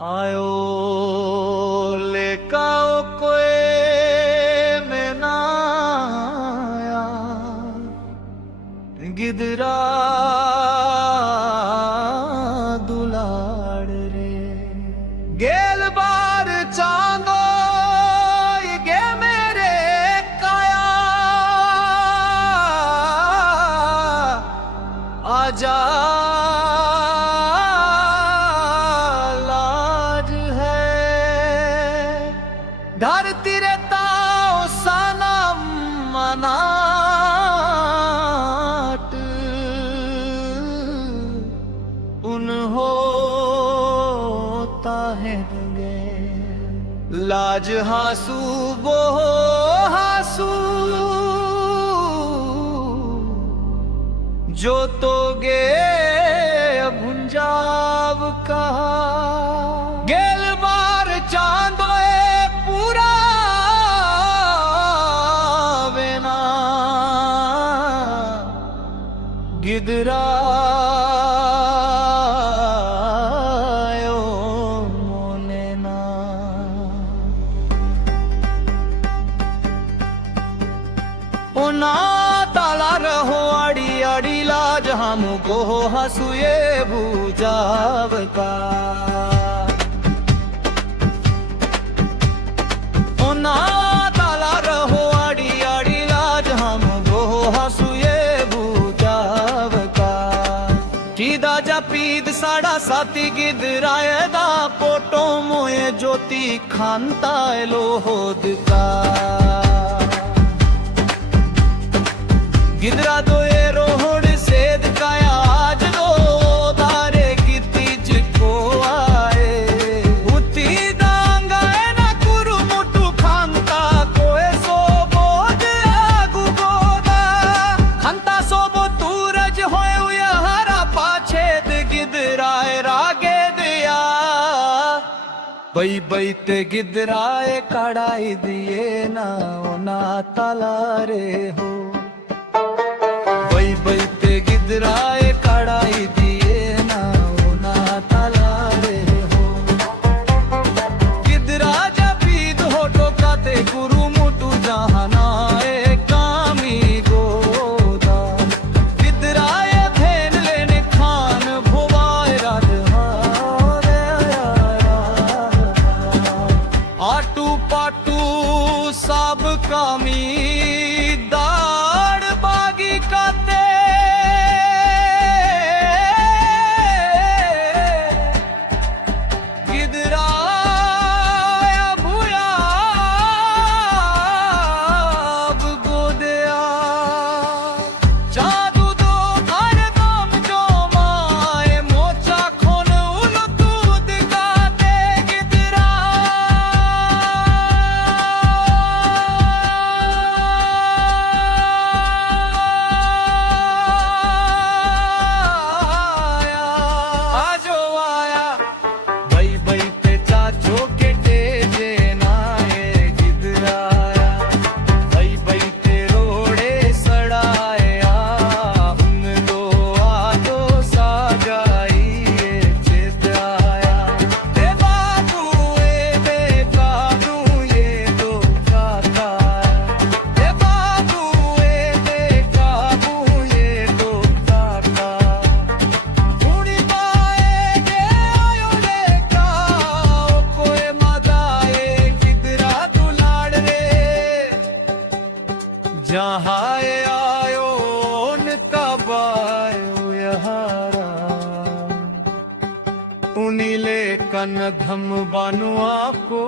आयो लेकाओ कोई में ना आया गिदरा दुलाड़ रे गेल बार चांदो गे मेरे काया आजा धरती रे ताओ सनम मनाट उन होता है गे लाज हासू वो हासू जो तो गे भुंजाव कहा गेल बार चांदो गिदरायो मोने ना ओना ताला रहो अड़ी अड़ी लाज हमको हंसुए बुझाव का ओना ताला रहो अड़ी अड़ी लाज हमको हंसुए पीद साड़ा साथी गिदरायदा पोटो मोए ज्योति खानता लोहोद का गिदरा दो ये रोहड़ सेद काया आज दो दारे की तीज को आए उती दांगा ना कुरु मुटु खानता कोए सो बोध आगु गोदा खानता सो बो तूरज होए उयहरा पाछे गिदराए रागे दिया बई बई ते गिदराए कड़ाई दिए ना ओना ताला रे हो बई बई ते गिदराए कड़ाई दिए ना ओना ताला रे हो गिदरा जबीद हो टोकाते गुरु मुटु जहाना कामी गोदा गिदराए भेन लेने खान आटू पाटू सब कामी दाड़ बागी काते गिदरा भूया गोदया जादू दो हर दम जो माए मोचा खोन उल दूध गाते गिदरा जहाँ आयो उनका बायो यहारा उनिले कन धम बनुआ को